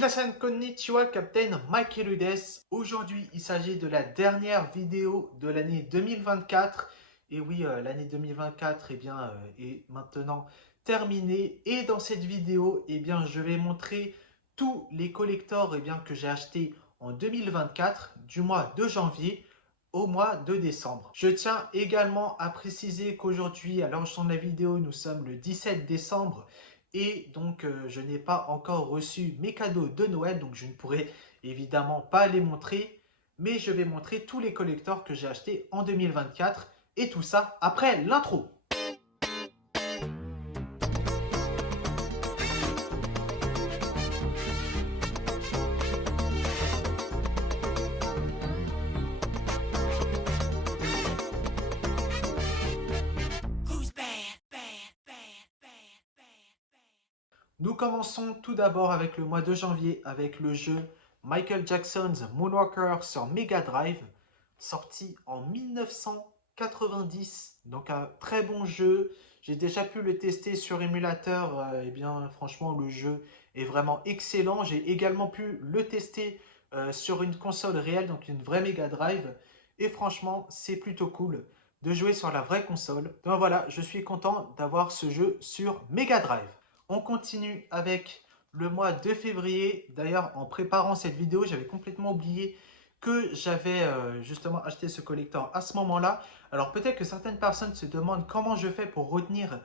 Minasan konnichiwa, Captain Mike desu. Aujourd'hui, il s'agit de la dernière vidéo de l'année 2024. Et oui, l'année 2024 est maintenant terminée. Et dans cette vidéo, je vais montrer tous les collectors que j'ai achetés en 2024, du mois de janvier au mois de décembre. Je tiens également à préciser qu'aujourd'hui, à l'heure où je tourne la vidéo, nous sommes le 17 décembre. Et donc, je n'ai pas encore reçu mes cadeaux de Noël, donc je ne pourrai évidemment pas les montrer. Mais je vais montrer tous les collectors que j'ai achetés en 2024. Et tout ça après l'intro. Nous commençons tout d'abord avec le mois de janvier avec le jeu Michael Jackson's Moonwalker sur Mega Drive, sorti en 1990. Donc un très bon jeu. J'ai déjà pu le tester sur émulateur. Franchement, le jeu est vraiment excellent. J'ai également pu le tester sur une console réelle, donc une vraie Mega Drive. Et franchement, c'est plutôt cool de jouer sur la vraie console. Donc voilà, je suis content d'avoir ce jeu sur Mega Drive. On continue avec le mois de février. D'ailleurs, en préparant cette vidéo, j'avais complètement oublié que j'avais justement acheté ce collector à ce moment-là. Alors peut-être que certaines personnes se demandent comment je fais pour retenir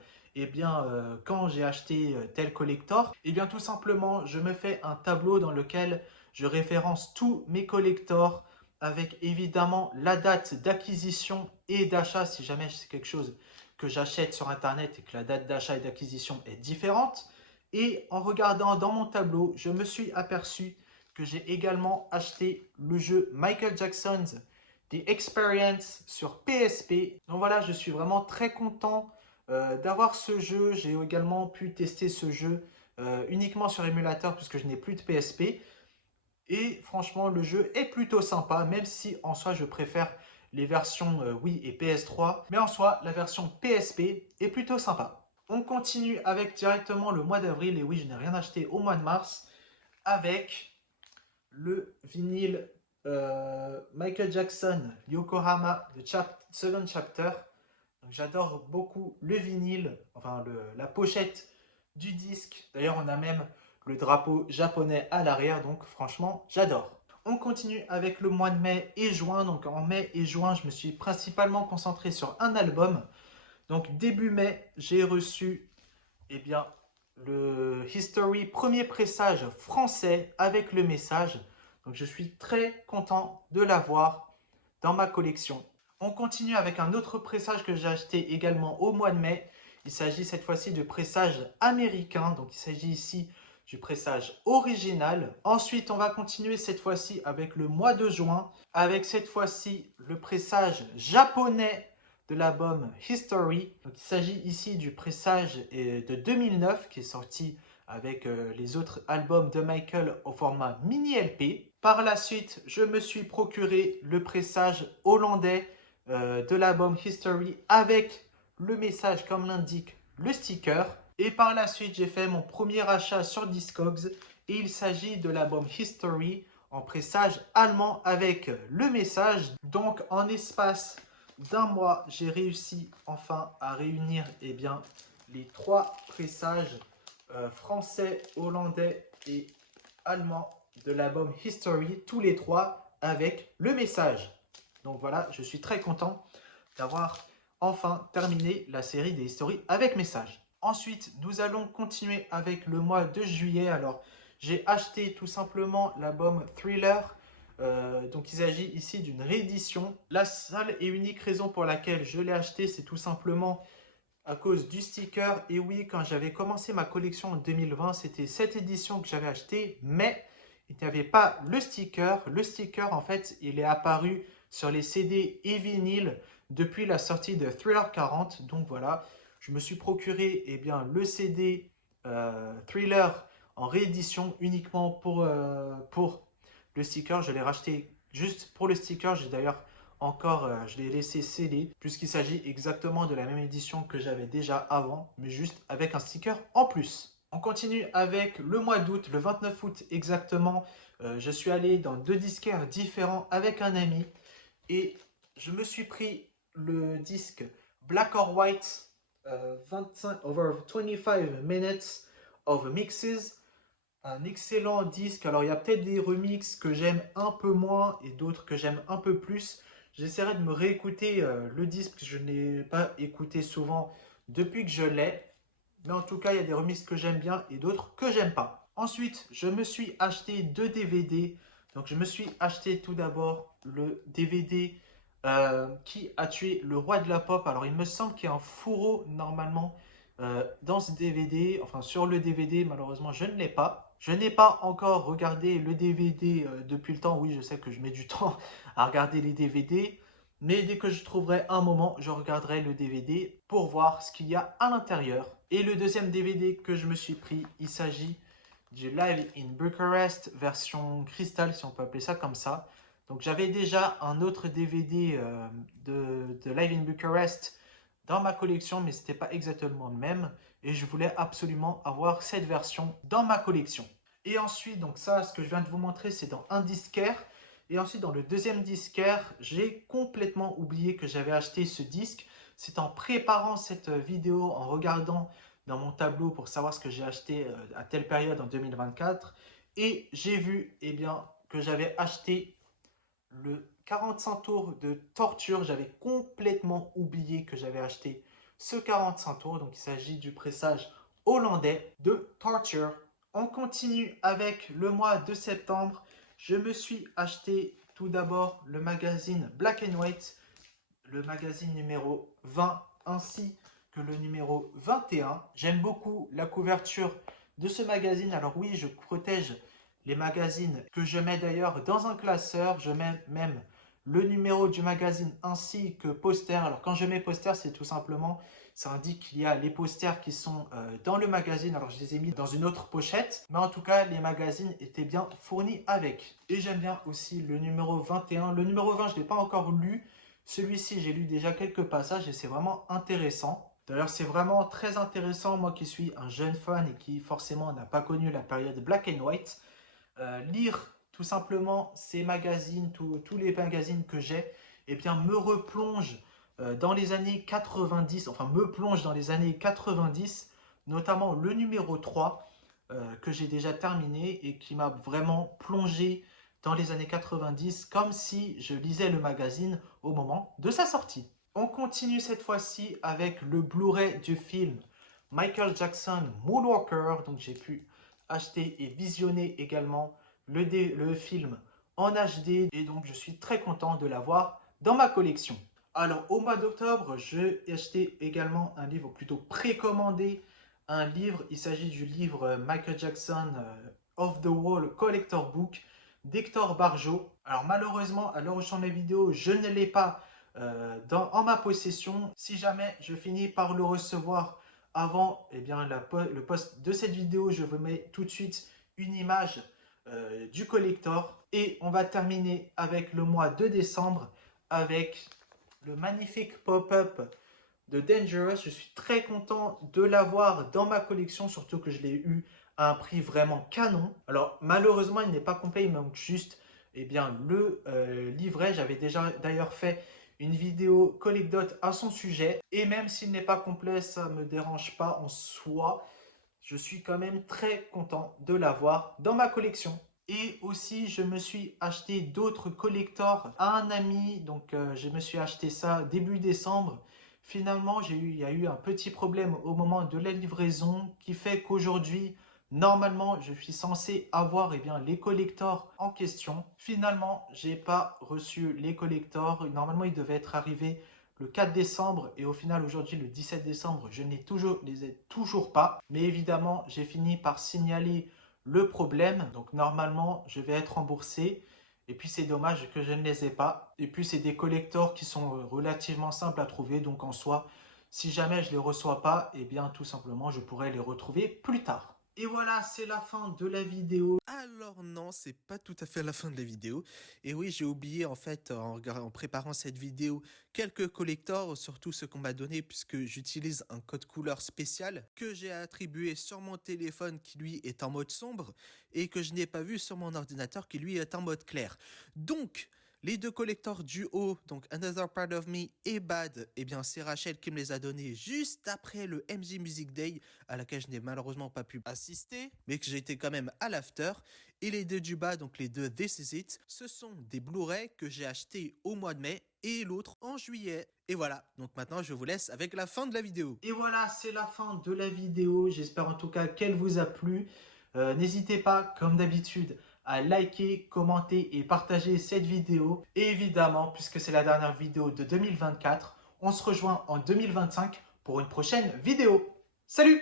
quand j'ai acheté tel collector. Tout simplement, je me fais un tableau dans lequel je référence tous mes collectors avec évidemment la date d'acquisition et d'achat si jamais c'est quelque chose que j'achète sur internet et que la date d'achat et d'acquisition est différente. Et en regardant dans mon tableau, je me suis aperçu que j'ai également acheté le jeu Michael Jackson's The Experience sur PSP. Donc voilà, je suis vraiment très content d'avoir ce jeu. J'ai également pu tester ce jeu uniquement sur émulateur puisque je n'ai plus de PSP. Et franchement, le jeu est plutôt sympa, même si en soi, je préfère les versions Wii et PS3. Mais en soi, la version PSP est plutôt sympa. On continue avec directement le mois d'avril. Et oui, je n'ai rien acheté au mois de mars. Avec le vinyle Michael Jackson Yokohama de Second Chapter. J'adore beaucoup le vinyle, la pochette du disque. D'ailleurs, on a même le drapeau japonais à l'arrière, donc franchement, j'adore. On continue avec le mois de mai et juin. Donc en mai et juin, je me suis principalement concentré sur un album. Donc début mai, j'ai reçu le History premier pressage français avec le message. Donc je suis très content de l'avoir dans ma collection. On continue avec un autre pressage que j'ai acheté également au mois de mai. Il s'agit cette fois-ci de pressage américain. Donc il s'agit ici du pressage original. Ensuite, on va continuer cette fois-ci avec le mois de juin. Avec cette fois-ci le pressage japonais de l'album History. Donc, il s'agit ici du pressage de 2009 qui est sorti avec les autres albums de Michael au format mini LP. Par la suite, je me suis procuré le pressage hollandais de l'album History avec le message comme l'indique le sticker. Et par la suite, j'ai fait mon premier achat sur Discogs et il s'agit de l'album History en pressage allemand avec le message. Donc en espace d'un mois, j'ai réussi enfin à réunir les trois pressages français, hollandais et allemand de l'album History, tous les trois avec le message. Donc voilà, je suis très content d'avoir enfin terminé la série des History avec message. Ensuite, nous allons continuer avec le mois de juillet. Alors, j'ai acheté tout simplement l'album Thriller. Donc, il s'agit ici d'une réédition. La seule et unique raison pour laquelle je l'ai acheté, c'est tout simplement à cause du sticker. Et oui, quand j'avais commencé ma collection en 2020, c'était cette édition que j'avais achetée, mais il n'y avait pas le sticker. Le sticker, en fait, il est apparu sur les CD et vinyles depuis la sortie de Thriller 40. Donc voilà, je me suis procuré le CD Thriller en réédition uniquement pour le sticker. Je l'ai racheté juste pour le sticker. J'ai d'ailleurs je l'ai laissé sceller puisqu'il s'agit exactement de la même édition que j'avais déjà avant, mais juste avec un sticker en plus. On continue avec le mois d'août, le 29 août exactement. Je suis allé dans 2 disquaires différents avec un ami et je me suis pris le disque Black or White 25 over 25 minutes of mixes. Un excellent disque. Alors il y a peut-être des remixes que j'aime un peu moins et d'autres que j'aime un peu plus. J'essaierai de me réécouter le disque que je n'ai pas écouté souvent depuis que je l'ai. Mais en tout cas, il y a des remixes que j'aime bien et d'autres que j'aime pas. Ensuite, je me suis acheté 2 DVD. Donc, je me suis acheté tout d'abord le DVD Qui a tué le roi de la pop. Alors, il me semble qu'il y a un fourreau normalement dans ce DVD. Enfin, sur le DVD, malheureusement, je ne l'ai pas. Je n'ai pas encore regardé le DVD depuis le temps. Oui, je sais que je mets du temps à regarder les DVD. Mais dès que je trouverai un moment, je regarderai le DVD pour voir ce qu'il y a à l'intérieur. Et le deuxième DVD que je me suis pris, il s'agit du Live in Bucharest, version cristal, si on peut appeler ça comme ça. Donc j'avais déjà un autre DVD de Live in Bucharest dans ma collection, mais ce n'était pas exactement le même. Et je voulais absolument avoir cette version dans ma collection. Et ensuite, donc ça, ce que je viens de vous montrer, c'est dans un disquaire. Et ensuite, dans le deuxième disquaire, j'ai complètement oublié que j'avais acheté ce disque. C'est en préparant cette vidéo, en regardant dans mon tableau pour savoir ce que j'ai acheté à telle période en 2024. Et j'ai vu bien, que j'avais acheté le 45 tours de Torture. J'avais complètement oublié que j'avais acheté ce 45 tours. Donc il s'agit du pressage hollandais de Torture. On continue avec le mois de septembre. Je me suis acheté tout d'abord le magazine Black and White, le magazine numéro 20 ainsi que le numéro 21. J'aime beaucoup la couverture de ce magazine. Alors oui, je protège les magazines que je mets d'ailleurs dans un classeur. Je mets même le numéro du magazine ainsi que poster. Alors quand je mets poster, c'est tout simplement, ça indique qu'il y a les posters qui sont dans le magazine. Alors je les ai mis dans une autre pochette, mais en tout cas les magazines étaient bien fournis avec. Et j'aime bien aussi le numéro 21. Le numéro 20, je ne l'ai pas encore lu. Celui-ci, j'ai lu déjà quelques passages et c'est vraiment intéressant. D'ailleurs, c'est vraiment très intéressant, moi qui suis un jeune fan et qui forcément n'a pas connu la période Black and White, lire tout simplement ces magazines, tous les magazines que j'ai, eh bien me replonge dans les années 90, enfin me plonge dans les années 90, notamment le numéro 3 que j'ai déjà terminé et qui m'a vraiment plongé dans les années 90 comme si je lisais le magazine au moment de sa sortie. On continue cette fois-ci avec le Blu-ray du film Michael Jackson Moonwalker. Donc j'ai pu acheter et visionner également le film en HD et donc je suis très content de l'avoir dans ma collection. Alors au mois d'octobre, j'ai acheté également un livre plutôt précommandé, un livre, il s'agit du livre Michael Jackson Off the Wall Collector Book d'Hector Barjot. Alors malheureusement, à l'heure où je tourne la vidéo, je ne l'ai pas en ma possession. Si jamais je finis par le recevoir avant le post de cette vidéo, je vous mets tout de suite une image du collector. Et on va terminer avec le mois de décembre avec le magnifique pop-up de Dangerous. Je suis très content de l'avoir dans ma collection, surtout que je l'ai eu à un prix vraiment canon. Alors malheureusement, il n'est pas complet, il manque juste le livret. J'avais déjà d'ailleurs fait une vidéo collecte à son sujet. Et même s'il n'est pas complet, ça ne me dérange pas en soi. Je suis quand même très content de l'avoir dans ma collection. Et aussi, je me suis acheté d'autres collectors à un ami. Donc, je me suis acheté ça début décembre. Finalement, il y a eu un petit problème au moment de la livraison qui fait qu'aujourd'hui, normalement, je suis censé avoir les collectors en question. Finalement, je n'ai pas reçu les collectors. Normalement, ils devaient être arrivés le 4 décembre et au final aujourd'hui le 17 décembre je les ai toujours pas, mais évidemment j'ai fini par signaler le problème, donc normalement je vais être remboursé et puis c'est dommage que je ne les ai pas et puis c'est des collectors qui sont relativement simples à trouver, donc en soi si jamais je les reçois pas, tout simplement je pourrais les retrouver plus tard. Et voilà, c'est la fin de la vidéo. Alors non, c'est pas tout à fait la fin de la vidéo. Et oui, j'ai oublié en fait en préparant cette vidéo quelques collectors, surtout ceux qu'on m'a donné puisque j'utilise un code couleur spécial que j'ai attribué sur mon téléphone qui lui est en mode sombre et que je n'ai pas vu sur mon ordinateur qui lui est en mode clair. Donc, les deux collecteurs du haut, donc Another Part of Me et Bad, eh bien c'est Rachel qui me les a donnés juste après le MJ Music Day à laquelle je n'ai malheureusement pas pu assister, mais que j'étais quand même à l'after. Et les deux du bas, donc les deux This Is It, ce sont des Blu-ray que j'ai achetés au mois de mai et l'autre en juillet. Et voilà, donc maintenant je vous laisse avec la fin de la vidéo. Et voilà, c'est la fin de la vidéo. J'espère en tout cas qu'elle vous a plu. N'hésitez pas, comme d'habitude, à liker, commenter et partager cette vidéo. Et évidemment, puisque c'est la dernière vidéo de 2024, on se rejoint en 2025 pour une prochaine vidéo. Salut!